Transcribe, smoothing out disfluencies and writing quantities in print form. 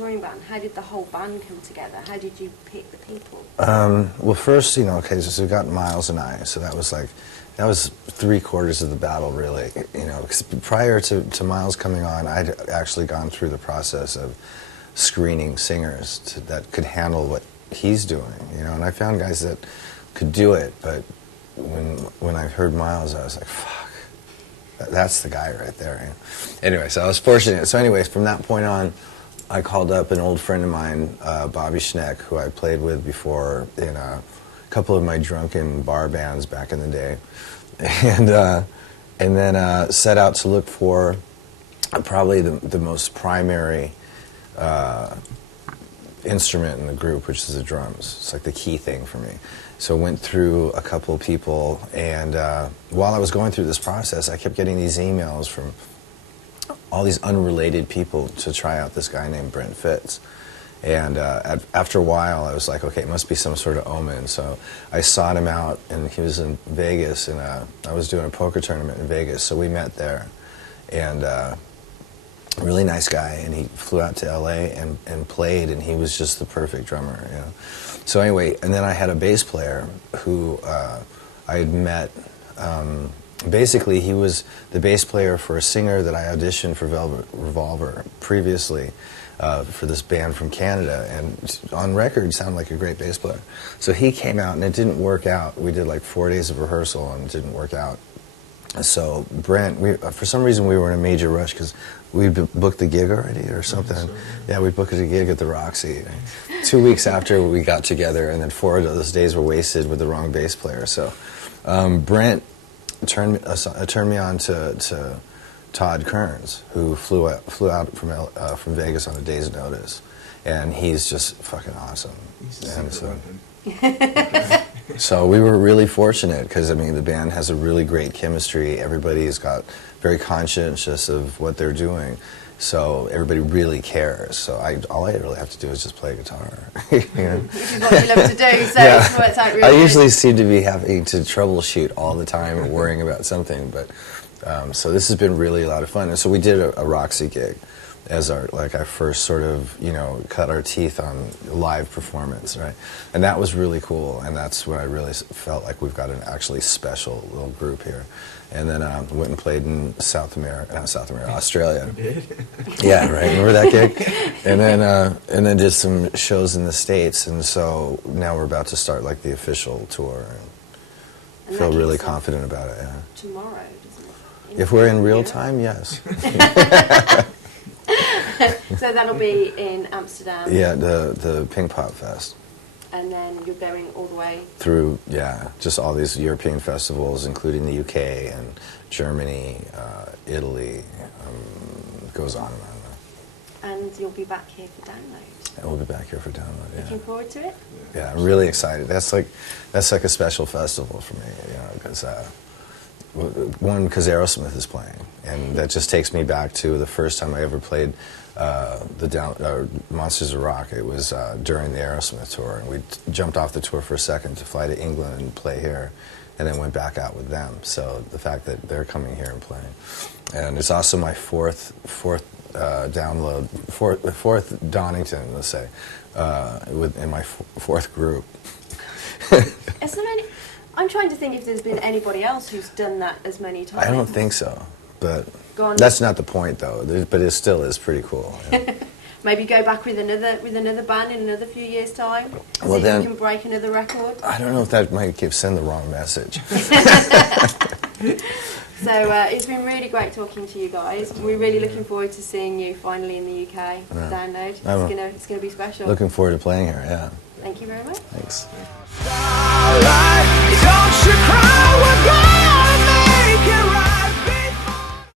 touring band, how did the whole band come together? How did you pick the people? Well, first, you know, okay, so we got Miles and I, so that was like, that was 3/4 of the battle, really. You know, 'cause prior to Miles coming on, I'd actually gone through the process of screening singers that could handle what he's doing, you know, and I found guys that could do it, but when I heard Miles, I was like, fuck, that's the guy right there. You know? Anyway, so I was fortunate. So anyways, from that point on, I called up an old friend of mine, Bobby Schneck, who I played with before in a couple of my drunken bar bands back in the day, and then set out to look for probably the most primary instrument in the group, which is the drums. It's like the key thing for me. So went through a couple of people, and while I was going through this process, I kept getting these emails from all these unrelated people to try out this guy named Brent Fitz. And after a while, I was like, okay, it must be some sort of omen. So I sought him out, and he was in Vegas, and I was doing a poker tournament in Vegas, so we met there. And really nice guy, and he flew out to LA and played, and he was just the perfect drummer, you know. So anyway, and then I had a bass player who I had met. Basically, he was the bass player for a singer that I auditioned for Velvet Revolver previously for this band from Canada, and on record sounded like a great bass player. So he came out, and it didn't work out. We did like 4 days of rehearsal, and it didn't work out. So Brent, for some reason we were in a major rush because we booked the gig already or something. Yeah, we booked a gig at the Roxy 2 weeks after we got together, and then 4 of those days were wasted with the wrong bass player. So Brent turned me on to Todd Kearns, who flew out from Vegas on a day's notice, and he's just fucking awesome. And so we were really fortunate because, I mean, the band has a really great chemistry. Everybody's got very conscientious of what they're doing. So everybody really cares. So all I really have to do is just play guitar. You know? Which is what you love to do, so Yeah. it's worked out really I good. usually seem to be having to troubleshoot all the time or worrying about something. But so this has been really a lot of fun. And so we did a Roxy gig as our first sort of, you know, cut our teeth on live performance, right? And that was really cool, and that's when I really felt like we've got an actually special little group here. And then went and played in Australia. Yeah, right. Remember that gig? And then did some shows in the States, and so now we're about to start like the official tour, and feel really confident about it. Yeah. Tomorrow, doesn't it? If we're in real time, yes. So that'll be in Amsterdam. Yeah, the Pink Pop Fest. And then you're going all the way Through, yeah, just all these European festivals, including the UK and Germany, Italy, goes on and on. and you'll be back here for download. And we'll be back here for download, yeah. Looking forward to it? Yeah, I'm really excited. That's like a special festival for me, you know, because one, because Aerosmith is playing, and that just takes me back to the first time I ever played Monsters of Rock. It was during the Aerosmith tour, and we jumped off the tour for a second to fly to England and play here, and then went back out with them. So the fact that they're coming here and playing, and it's also my fourth Donington, let's say, in my fourth group. Is there any, I'm trying to think if there's been anybody else who's done that as many times. I don't think so, but Go on. that's not the point, though. But it still is pretty cool. Yeah. Maybe go back with another band in another few years' time. Well, see then if you can break another record. I don't know if that might send the wrong message. So it's been really great talking to you guys. We're really looking forward to seeing you finally in the UK for download. It's gonna be special. Looking forward to playing here. Yeah. Thank you very much. Thanks. Starlight, don't you cry.